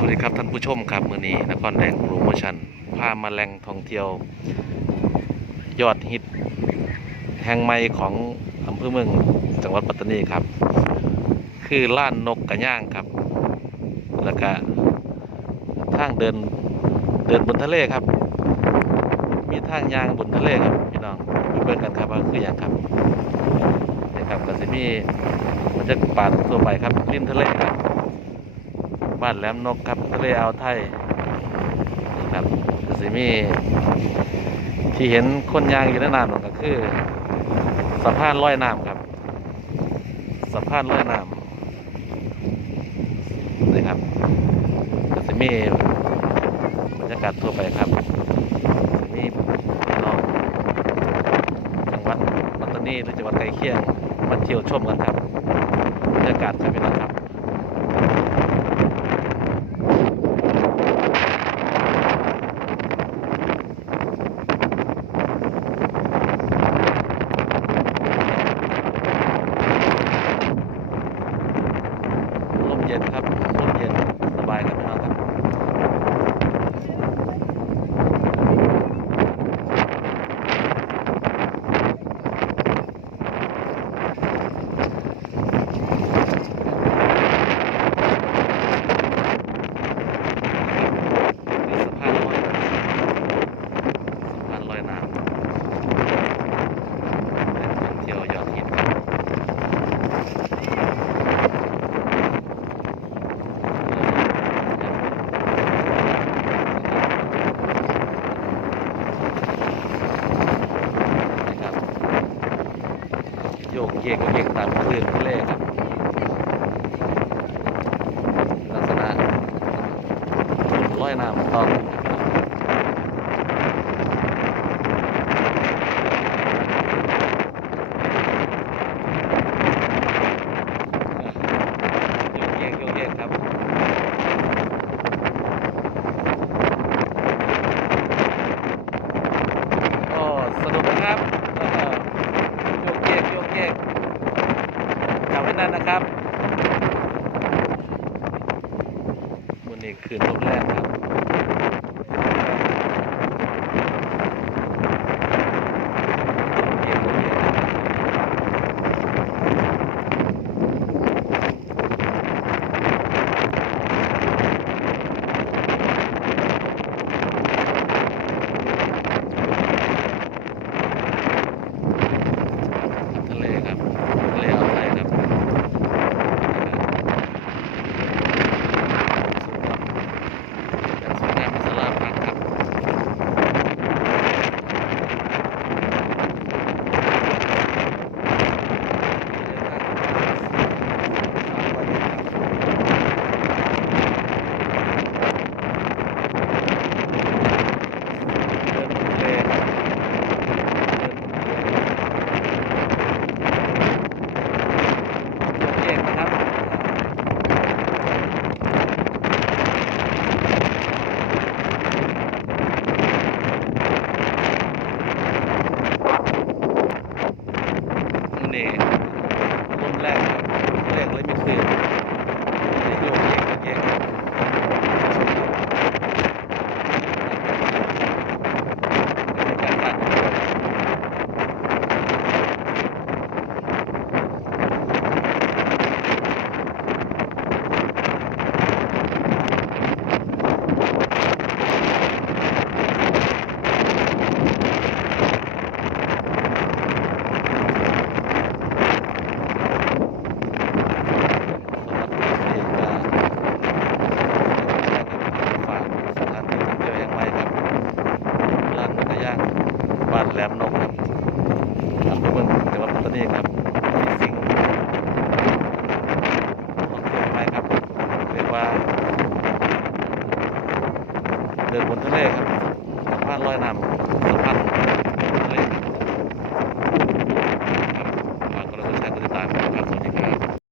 สวัสดีครับท่านผู้ชมครับมือนี้นครแดงโปรโมชั่นพามาแหล่งท่องเที่ยว ยอดฮิต แห่งใหม่ของอำเภอเมืองจังหวัดปัตตานีครับ คือล้านนกกระย่างครับ แล้วก็ทางเดินเดินบนทะเลครับ มีทางยางบนทะเลครับพี่น้องไปเบิ่งกันครับว่าคืออย่างครับนี่ครับก็จะมีบรรยากาทั่วไปครับริมทะเลครับ บ้านแหลมนกครับทะเลอ่าวไทยนี่ครับสิมีที่เห็นคนยางอยู่ในน้ำก็คือสะพานลอยน้ำครับสะพานลอยน้ำนี่ครับก็สิมีบรรยากาศทั่วไปครับสิมีพี่น้องจังหวัดปัตตานีหรือจังหวัดใกล้เคียงมาเที่ยวชมกันครับบรรยากาศครับพี่น้องครับ ลมเย็นครับลมเย็นสบายครับพี่น้องครับนี่สะพานลอยสะพานลอยน้ำเป็นท่องเที่ยวยอดฮิตครับ นะครับโยกเยกยกเยกตามคลื่นทะเลครับลักษณะลอยน้ำตอนโยกเยกโยกเยกครับ ก็สนุกนะครับเอ่อโยกเยกโยกเยกจับไว้นานนะครับวั นี่คืนลมแรกครับโยกเยกโยกเยกทะเลครับ ทะเลอ่าวไทยครับอย่างสวยงามเป็นสลาพักครับ เดินบนทะเลครับเดินบนทะเลแยกนะครับนี่ลม แรงครับแรงเลยไม่คลื่นนี่โยกเยกโยกเยกชมครับ การตัดสำหรับคลิปนี้ก็ฝากสถานที่ท่องเที่ยวแห่งใหม่ครับ ร้านนกกระย่างบ้าน แหลมนกครับอำเภอเมืองจังหวัดปัตตานีครับมีสิ่งท่องเที่ยวใหม่ครับเรียกว่า เดินบนทะเลครับสะพานลอยน้ำสะพานทะเล